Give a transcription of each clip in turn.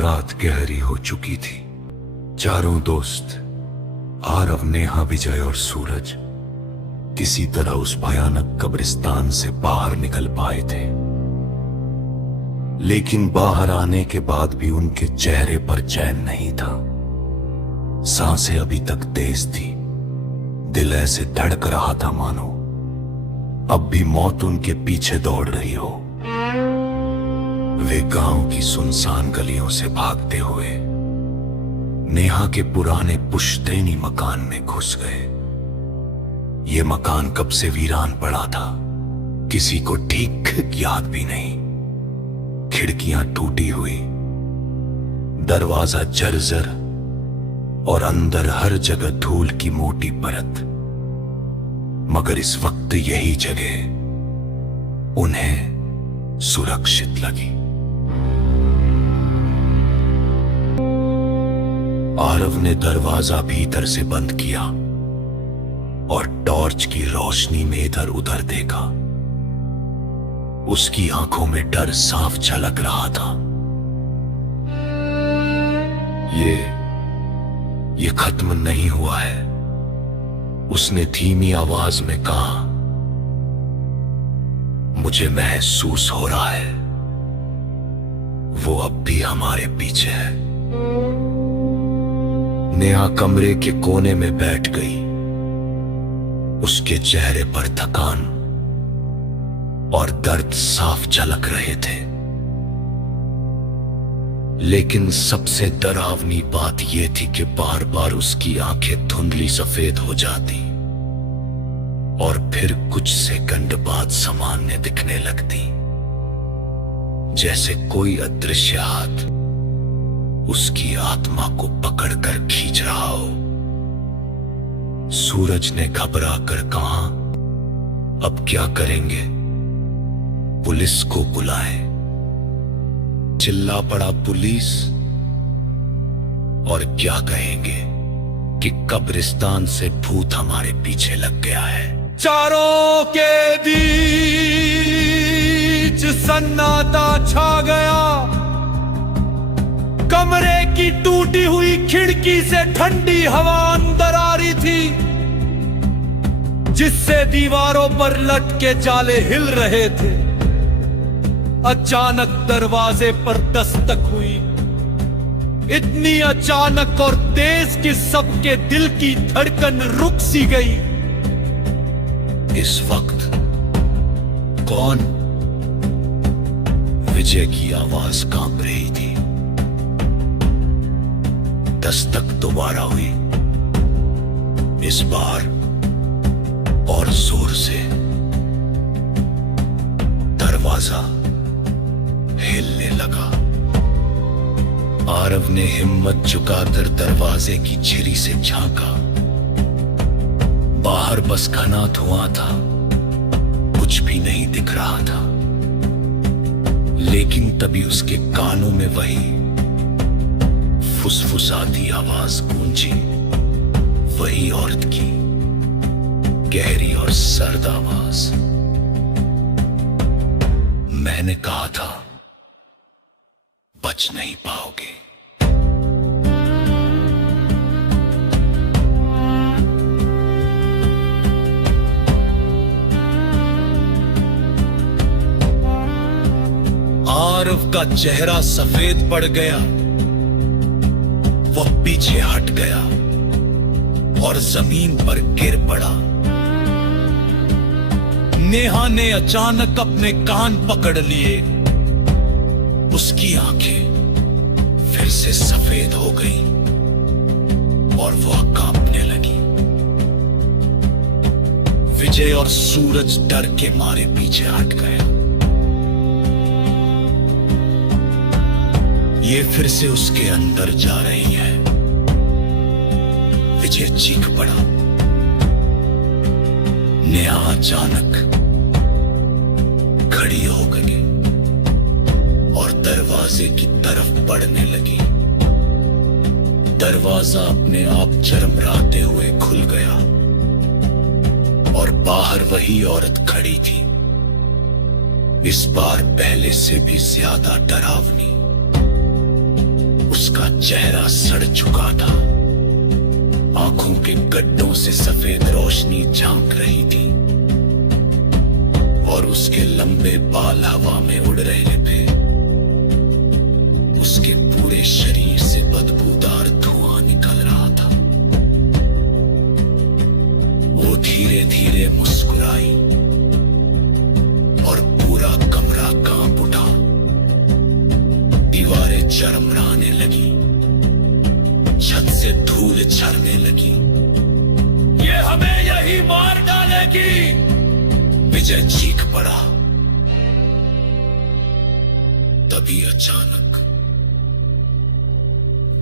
रात गहरी हो चुकी थी। चारों दोस्त आरव, नेहा, विजय और सूरज किसी तरह उस भयानक कब्रिस्तान से बाहर निकल पाए थे। लेकिन बाहर आने के बाद भी उनके चेहरे पर चैन नहीं था। सांसें अभी तक तेज थी, दिल ऐसे धड़क रहा था मानो अब भी मौत उनके पीछे दौड़ रही हो। वे गांव की सुनसान गलियों से भागते हुए नेहा के पुराने पुश्तैनी मकान में घुस गए। ये मकान कब से वीरान पड़ा था, किसी को ठीक याद भी नहीं। खिड़कियां टूटी हुई, दरवाजा जर्जर और अंदर हर जगह धूल की मोटी परत। मगर इस वक्त यही जगह उन्हें सुरक्षित लगी। आरव ने दरवाजा भीतर से बंद किया और टॉर्च की रोशनी में इधर उधर देखा। उसकी आंखों में डर साफ झलक रहा था। ये खत्म नहीं हुआ है, उसने धीमी आवाज में कहा। मुझे महसूस हो रहा है वो अब भी हमारे पीछे है। नेहा कमरे के कोने में बैठ गई। उसके चेहरे पर थकान और दर्द साफ झलक रहे थे। लेकिन सबसे डरावनी बात यह थी कि बार बार उसकी आंखें धुंधली सफेद हो जाती और फिर कुछ सेकंड बाद सामान्य दिखने लगती, जैसे कोई अदृश्य हाथ उसकी आत्मा को पकड़कर खींच रहा हो। सूरज ने घबरा कर कहा, अब क्या करेंगे? पुलिस को बुलाएं। चिल्ला पड़ा पुलिस। और क्या कहेंगे कि कब्रिस्तान से भूत हमारे पीछे लग गया है। चारों के बीच सन्नाटा छा गया। कमरे की टूटी हुई खिड़की से ठंडी हवा अंदर आ रही थी, जिससे दीवारों पर लटके जाले हिल रहे थे। अचानक दरवाजे पर दस्तक हुई, इतनी अचानक और तेज कि सबके दिल की धड़कन रुक सी गई। इस वक्त कौन? विजय की आवाज कांप रही थी। दस्तक दोबारा हुई, इस बार और जोर से। दरवाजा हिलने लगा। आरव ने हिम्मत जुटाकर दरवाजे की झिरी से झांका। बाहर बस घना धुआं था, कुछ भी नहीं दिख रहा था। लेकिन तभी उसके कानों में वही फुसफुसाती आवाज गूंजी, वही औरत की गहरी और सर्द आवाज। मैंने कहा था बच नहीं पाओगे। आरव का चेहरा सफेद पड़ गया। वह पीछे हट गया और जमीन पर गिर पड़ा। नेहा ने अचानक अपने कान पकड़ लिए। उसकी आंखें फिर से सफेद हो गईं और वह कांपने लगी। विजय और सूरज डर के मारे पीछे हट गया। ये फिर से उसके अंदर जा रही है। विजय चीख पड़ा। नेहा अचानक खड़ी हो गई और दरवाजे की तरफ बढ़ने लगी। दरवाजा अपने आप चरमराते हुए खुल गया और बाहर वही औरत खड़ी थी, इस बार पहले से भी ज्यादा डरावनी। चेहरा सड़ चुका था। आंखों के गड्ढों से सफेद रोशनी झांक रही थी और उसके लंबे बाल हवा में उड़ रहे थे। उसके पूरे शरीर से बदबूदार धुआं निकल रहा था। वो धीरे धीरे मुस्कुराई और पूरा कमरा कांप उठा। दीवारें चरमराने लगी, छत से धूल झरने लगी। ये हमें यही मार डालेगी, विजय चीख पड़ा। तभी अचानक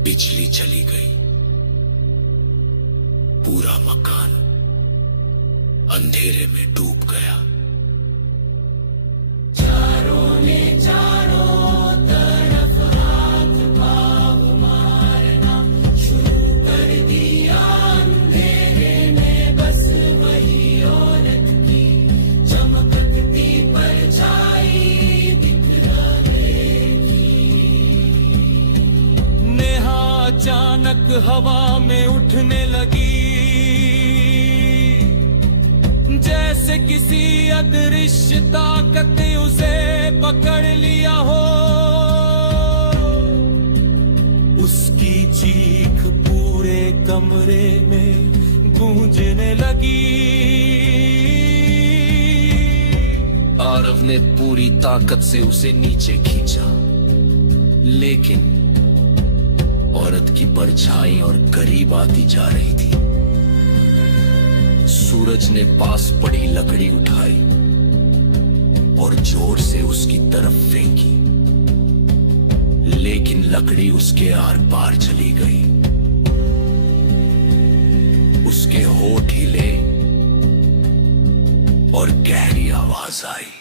बिजली चली गई। पूरा मकान अंधेरे में डूब गया। चारों ने चारों तरफ हाथ पांव मारना शुरू कर दिया। अंधेरे में बस वही औरत की चमकती परछाई दिख रहेगी। नेहा अचानक हवा में उठने लगी, जैसे किसी अदृश्य ताकत ने उसे पकड़ लिया हो। उसकी चीख पूरे कमरे में गूंजने लगी। आरव ने पूरी ताकत से उसे नीचे खींचा, लेकिन औरत की परछाई और करीब आती जा रही थी। सूरज ने पास पड़ी लकड़ी उठाई और जोर से उसकी तरफ फेंकी, लेकिन लकड़ी उसके आर पार चली गई। उसके होठ हिले और गहरी आवाज आई।